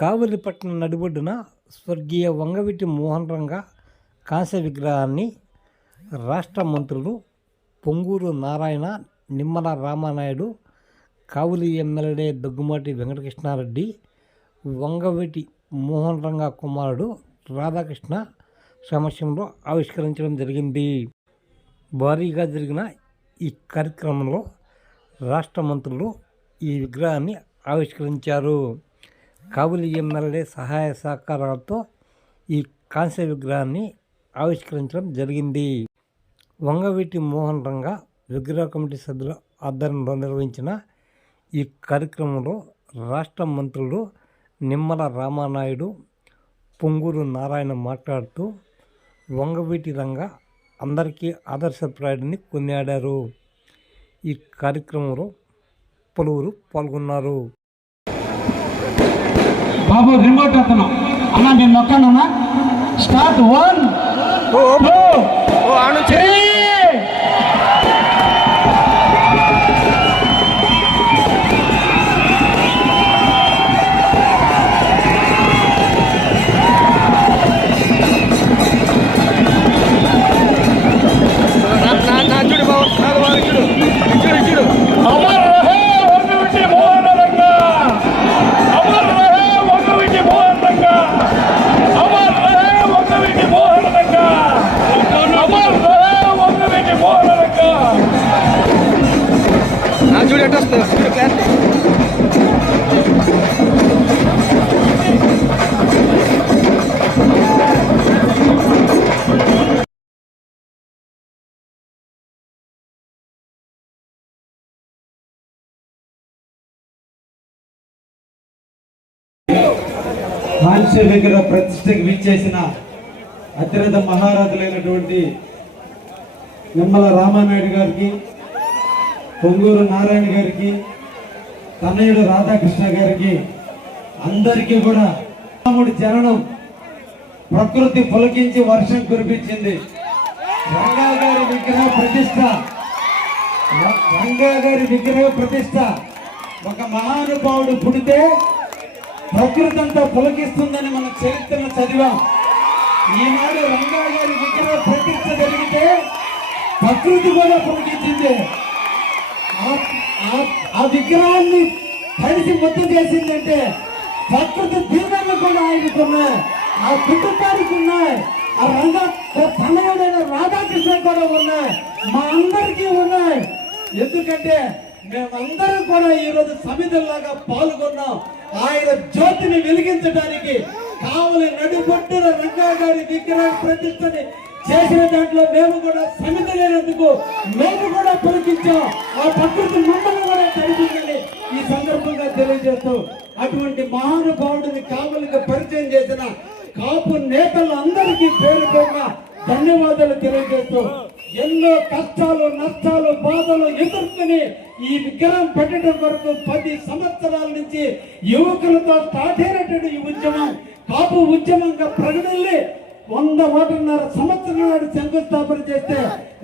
కావలిపట్నం నడిబొడ్డున స్వర్గీయ వంగవీటి మోహన్ రంగ కాంస్య విగ్రహాన్ని రాష్ట్ర మంత్రులు పొంగూరు నారాయణ నిమ్మల రామానాయుడు కావులి ఎమ్మెల్యే దగ్గుమాటి వెంకటకృష్ణారెడ్డి వంగవీటి మోహన్ రంగ కుమారుడు రాధాకృష్ణ సమక్షంలో ఆవిష్కరించడం జరిగింది. భారీగా జరిగిన ఈ కార్యక్రమంలో రాష్ట్ర మంత్రులు ఈ విగ్రహాన్ని ఆవిష్కరించారు. కావులి ఎమ్మెల్యే సహాయ సహకారాలతో ఈ కాంస్య విగ్రహాన్ని ఆవిష్కరించడం జరిగింది. వంగవీటి మోహన్ రంగ విగ్రహ కమిటీ సభ్యుల ఆధ్వర్యంలో నిర్వహించిన ఈ కార్యక్రమంలో రాష్ట్ర మంత్రులు నిమ్మల రామానాయుడు పొంగూరు నారాయణ మాట్లాడుతూ వంగవీటి రంగ అందరికీ ఆదర్శప్రాయుడిని కొనియాడారు. ఈ కార్యక్రమంలో పలువురు పాల్గొన్నారు. బాబు రిమోట్ అతను. అన్న నేను నొక్కానన్నా స్టార్ట్. One two three. కాంస్య విగ్రహ ప్రతిష్టకు విచ్చేసిన అత్యంత మహారాజులైనటువంటి నిమ్మల రామానాయుడు గారికి పొంగూరు నారాయణ గారికి తనయుడు రాధాకృష్ణ గారికి అందరికీ కూడా రాముడి జననం ప్రకృతి పులకించి వర్షం కురిపించింది. రంగా గారి విగ్రహ ప్రతిష్ట. రంగా గారి విగ్రహ ప్రతిష్ట. ఒక మహానుభావుడు పుడితే ప్రకృతి అంతా పులకిస్తుందని మన చరిత్రను చదివాం. ఈనాడు రంగా గారి విగ్రహ ప్రతిష్ట జరిగితే ప్రకృతి కూడా పులకించింది. ఆ- ఆ- విగ్రహాన్ని తడిసి ముద్ద చేసిందంటే ప్రకృతి దీవెనలు కూడా ఆయనకున్నాయి ఆ కుటుంబానికి ఉన్నాయి. ఆ రంగ తనయుడైన రాధాకృష్ణ కూడా ఉన్నాయి. మా అందరికీ ఉన్నాయి. ఎందుకంటే మేమందరం కూడా ఈ రోజు పాల్గొన్నాం. ఆయన జ్యోతిని వెలిగించడానికి కావలి నడిపొట్టున రంగా గారి విగ్రహ ప్రతిష్టని చేసిన దాంట్లో మేము కూడా సమిత లేనందుకు మేము కూడా పొలికించాం ఆ ప్రకృతి మండలం కూడా కనిపించింది ఈ సందర్భంగా తెలియజేస్తూ అటువంటి మహానుభావుడిని కావలికి పరిచయం చేసిన కాపు నేతలు అందరికీ పేరు ధన్యవాదాలు తెలియజేస్తూ ఎన్నో కష్టాలు నష్టాలు బాధలు ఎదుర్కొని ఈ విగ్రహం పెట్టడం వరకు పది సంవత్సరాల నుంచి యువకులతో స్టార్ట్ అయినటువంటి ఈ ఉద్యమం కాపు ఉద్యమంగా ప్రకటనలే వంద ఒకటిన్నర సంవత్సరం నాడు శంకుస్థాపన చేస్తే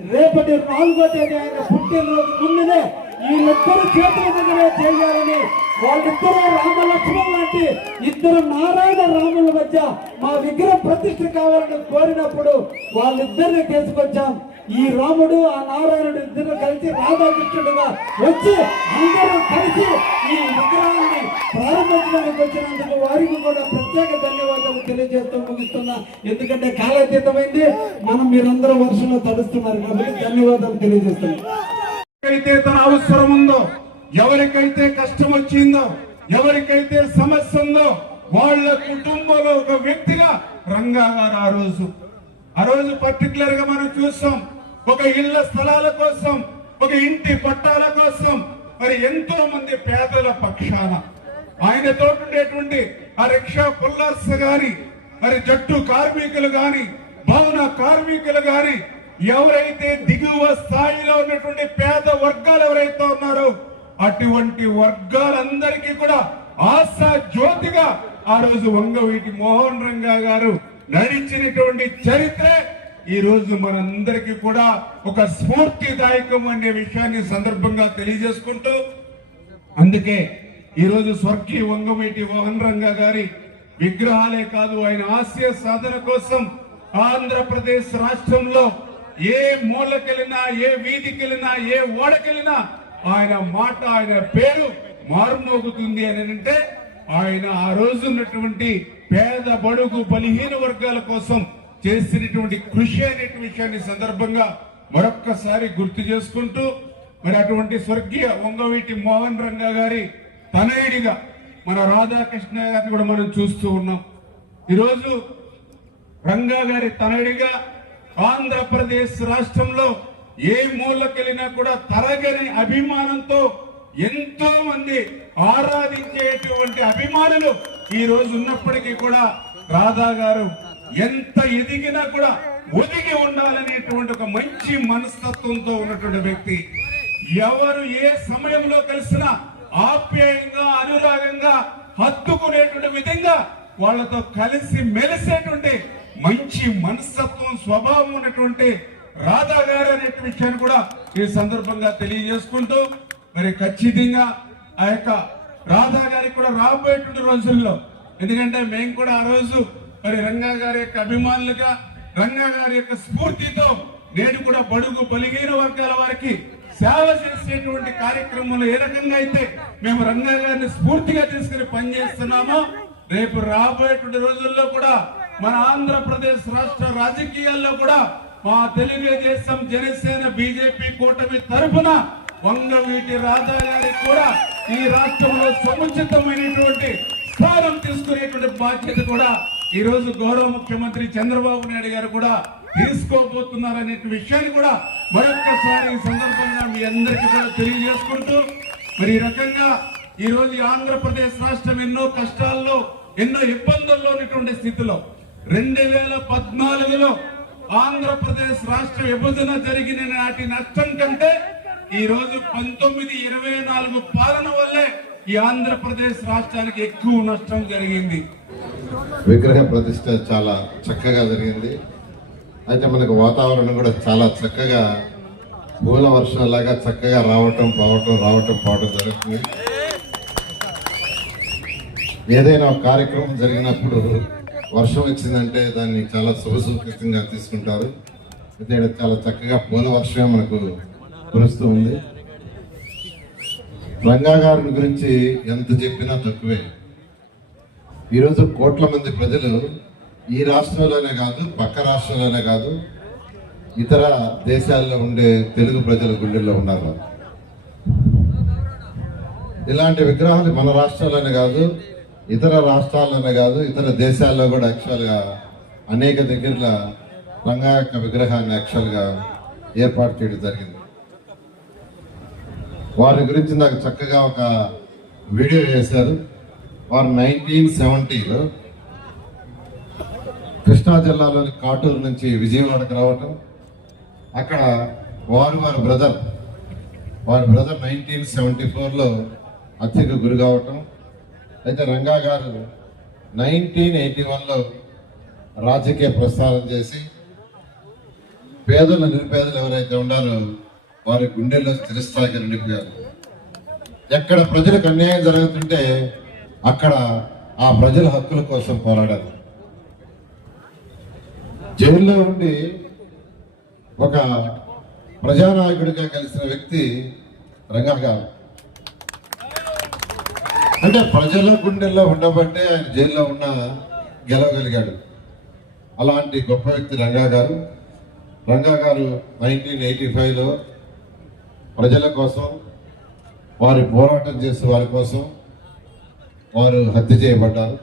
రేపటి నాలుగో తేదీ ఆయన పుట్టినరోజు ముందునే వీళ్ళిద్దరు చేతుల దగ్గరే చేయాలని వాళ్ళిద్దరూ రామలక్ష్మణ్ లాంటి ఇద్దరు నారాయణ రాముల మధ్య మా విగ్రహం ప్రతిష్ఠ కావాలని కోరినప్పుడు వాళ్ళిద్దరిని తీసుకొచ్చాం. ఈ రాముడు ఆ నారాయణుడు ఇద్దరు కలిసి రాధాకృష్ణుడుగా వచ్చి అందరూ కలిసి ఈ విగ్రహాన్ని ప్రారంభించడానికి వచ్చినందుకు వారికి కూడా ప్రత్యేక ధన్యవాదాలు తెలియజేస్తూ ముగిస్తున్నా. ఎందుకంటే కాలాతీతమైంది మనం మీరందరూ వర్షంలో తడుస్తున్నారు కాబట్టి ధన్యవాదాలు తెలియజేస్తున్నాం. ఎవరికైతే తన అవసరం ఉందో ఎవరికైతే కష్టం వచ్చిందో ఎవరికైతే సమస్య ఉందో వాళ్ళ కుటుంబంలో ఒక వ్యక్తిగా రంగా గారు ఆ రోజు. ఆ రోజు పర్టికులర్గా మనం చూస్తాం ఒక ఇళ్ళ స్థలాల కోసం ఒక ఇంటి పట్టాల కోసం మరి ఎంతో మంది పేదల పక్షాన. ఆయన ఉండేటువంటి ఆ రిక్షా పుల్లర్స్ గాని మరి జట్టు కార్మికులు గాని భవన కార్మికులు గాని ఎవరైతే దిగువ స్థాయిలో ఉన్నటువంటి పేద వర్గాలు ఎవరైతే ఉన్నారో అటువంటి వర్గాలందరికీ కూడా ఆశా జ్యోతిగా ఆ రోజు వంగవీటి మోహన్ రంగా గారు నడిచినటువంటి చరిత్ర ఈ రోజు మనందరికీ కూడా ఒక స్ఫూర్తిదాయకం అనే విషయాన్ని సందర్భంగా తెలియజేసుకుంటూ అందుకే ఈరోజు స్వర్గీయ వంగవీటి మోహన్ రంగా గారి విగ్రహాలే కాదు ఆయన ఆశయ సాధన కోసం ఆంధ్రప్రదేశ్ రాష్ట్రంలో ఏ మూలకెళ్ళినా ఏ వీధికెళ్ళినా ఏ ఓడకెళ్ళినా ఆయన మాట ఆయన పేరు మారుమోగుతుంది అని అంటే ఆయన ఆ రోజు ఉన్నటువంటి పేద బడుగు బలహీన వర్గాల కోసం చేసినటువంటి కృషి అనే విషయాన్ని సందర్భంగా మరొక్కసారి గుర్తు చేసుకుంటూ మరి అటువంటి స్వర్గీయ వంగవీటి మోహన్ రంగా గారి తనయుడిగా మన రాధాకృష్ణ గారిని కూడా మనం చూస్తూ ఉన్నాం. ఈరోజు రంగా గారి తనయుడిగా ఆంధ్రప్రదేశ్ రాష్ట్రంలో ఏ మూలకెళ్ళినా కూడా తరగని అభిమానంతో ఎంతో మంది ఆరాధించేటువంటి అభిమానులు ఈ రోజు ఉన్నప్పటికీ కూడా రాధా గారు ఎంత ఎదిగినా కూడా ఒదిగి ఉండాలనేటువంటి ఒక మంచి మనస్తత్వంతో ఉన్నటువంటి వ్యక్తి. ఎవరు ఏ సమయంలో కలిసినా ఆప్యాయంగా అనురాగంగా హత్తుకునేటువంటి విధంగా వాళ్ళతో కలిసి మెలిసేటువంటి మంచి మనస్తత్వం స్వభావం ఉన్నటువంటి రాధా గారు అనేటువంటి విషయాన్ని కూడా ఈ సందర్భంగా తెలియజేసుకుంటూ మరి ఖచ్చితంగా ఆ యొక్క రాధా గారికి కూడా రాబోయేటువంటి రోజుల్లో ఎందుకంటే మేము కూడా ఆ రోజు మరి రంగా గారి యొక్క అభిమానులుగా రంగా గారి యొక్క స్ఫూర్తితో నేడు కూడా బడుగు బలిగిన వర్గాల వారికి సేవ చేసేటువంటి కార్యక్రమంలో ఏ రకంగా అయితే మేము రంగా గారిని స్ఫూర్తిగా తీసుకుని పనిచేస్తున్నామో రేపు రాబోయేటువంటి రోజుల్లో కూడా మన ఆంధ్రప్రదేశ్ రాష్ట్ర రాజకీయాల్లో కూడా మా తెలుగుదేశం జనసేన బీజేపీ కూటమి తరఫున వంగవీటి రాజా గారికి కూడా ఈ రాష్ట్రంలో సముచితమైనటువంటి స్థానం తీసుకునేటువంటి బాధ్యత కూడా ఈ రోజు గౌరవ ముఖ్యమంత్రి చంద్రబాబు నాయుడు గారు కూడా తీసుకోబోతున్నారనే విషయాన్ని కూడా మరొక్కసారి ఈ సందర్భంగా మీ అందరికీ కూడా తెలియజేసుకుంటూ మరి ఈ రకంగా ఈ రోజు ఈ ఆంధ్రప్రదేశ్ రాష్ట్రం ఎన్నో కష్టాల్లో ఎన్నో ఇబ్బందుల్లో ఉన్నటువంటి స్థితిలో రెండు వేల పద్నాలుగులో ఆంధ్రప్రదేశ్ రాష్ట్ర విభజన జరిగిన నాటి నష్టం కంటే ఈ రోజు పంతొమ్మిది ఇరవై నాలుగు పాలన వల్లే ఈ ఆంధ్రప్రదేశ్ రాష్ట్రానికి ఎక్కువ నష్టం జరిగింది. విగ్రహ ప్రతిష్ట చాలా చక్కగా జరిగింది. అయితే మనకు వాతావరణం కూడా చాలా చక్కగా పూల వర్షంలాగా చక్కగా రావటం పోవటం రావటం పోవటం జరుగుతుంది. ఏదైనా ఒక కార్యక్రమం జరిగినప్పుడు వర్షం వచ్చిందంటే దాన్ని చాలా శుభసూచకంగా తీసుకుంటారు. అయితే చాలా చక్కగా పూల వర్షం మనకు కురుస్తూ ఉంది. రంగా గారిని గురించి ఎంత చెప్పినా తక్కువే. ఈరోజు కోట్ల మంది ప్రజలు ఈ రాష్ట్రంలోనే కాదు పక్క రాష్ట్రాల్లోనే కాదు ఇతర దేశాల్లో ఉండే తెలుగు ప్రజల గుండెల్లో ఉన్నారు. ఇలాంటి విగ్రహాలు మన రాష్ట్రాల్లోనే కాదు ఇతర రాష్ట్రాల్లోనే కాదు ఇతర దేశాల్లో కూడా యాక్చువల్గా అనేక దగ్గరలో రంగా యొక్క విగ్రహాన్ని యాక్చువల్గా ఏర్పాటు చేయడం జరిగింది. వారి గురించి నాకు చక్కగా ఒక వీడియో చేశారు. వారు నైన్టీన్ సెవెంటీలో కృష్ణా జిల్లాలోని కాటూరు నుంచి విజయవాడకు రావటం. అక్కడ వారు వారి బ్రదర్ వారి బ్రదర్ నైన్టీన్ సెవెంటీ ఫోర్లో హత్యకు గురి కావటం. అయితే రంగా గారు నైన్టీన్ ఎయిటీ వన్లో రాజకీయ ప్రస్థానం చేసి పేదలు నిరుపేదలు ఎవరైతే ఉన్నారో వారి గుండెల్లో చిరస్థాయిగా నిండిపోయారు ఎక్కడ ప్రజలకు అన్యాయం జరుగుతుంటే అక్కడ ఆ ప్రజల హక్కుల కోసం పోరాడారు. జైల్లో ఉండి ఒక ప్రజానాయకుడిగా కలిసిన వ్యక్తి రంగా గారు అంటే ప్రజల గుండెల్లో ఉండబట్టే ఆయన జైల్లో ఉన్న గెలవగలిగాడు. అలాంటి గొప్ప వ్యక్తి రంగా గారు రంగా గారు నైన్టీన్ ఎయిటీ ఫైవ్లో ప్రజల కోసం వారి పోరాటం చేసే వారి కోసం వారు హత్య చేయబడ్డారు.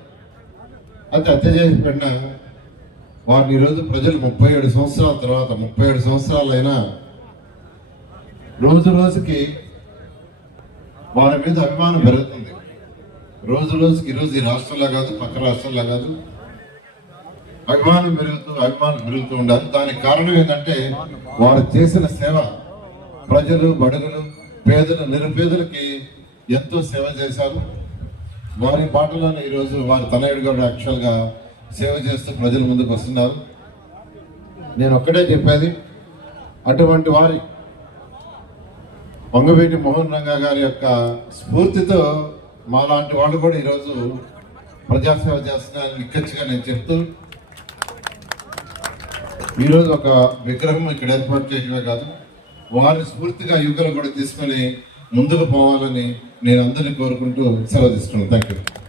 అయితే హత్య చేయబడిన వారిని ఈరోజు ప్రజలు ముప్పై ఏడు సంవత్సరాల తర్వాత ముప్పై ఏడు సంవత్సరాలైనా రోజు రోజుకి వారి మీద అభిమానం పెరుగుతుంది. రోజు రోజుకి ఈరోజు ఈ రాష్ట్రంలో కాదు పక్క రాష్ట్రంలో కాదు. అభిమానం పెరుగుతూ అభిమానం పెరుగుతూ ఉండాలి. దానికి కారణం ఏంటంటే వారు చేసిన సేవ ప్రజలు బడుగులు పేదలు నిరుపేదలకి ఎంతో సేవ చేశారు. వారి పాటలను ఈరోజు వారి తనయుడు గారు యాక్చువల్గా సేవ చేస్తూ ప్రజల ముందుకు వస్తున్నారు. నేను ఒక్కటే చెప్పేది అటువంటి వారి వంగవీటి మోహన్ రంగా గారి యొక్క స్ఫూర్తితో మాలాంటి వాళ్ళు కూడా ఈరోజు ప్రజాసేవ చేస్తున్నారని నిక్కచ్చిగా నేను చెప్తూ ఈరోజు ఒక విగ్రహం ఇక్కడ ఏర్పాటు చేయడమే కాదు వారి స్ఫూర్తిగా యువకులు కూడా తీసుకొని ముందుకు పోవాలని నేను అందరినీ కోరుకుంటూ సెలవు తీసుకున్నాను. Thank you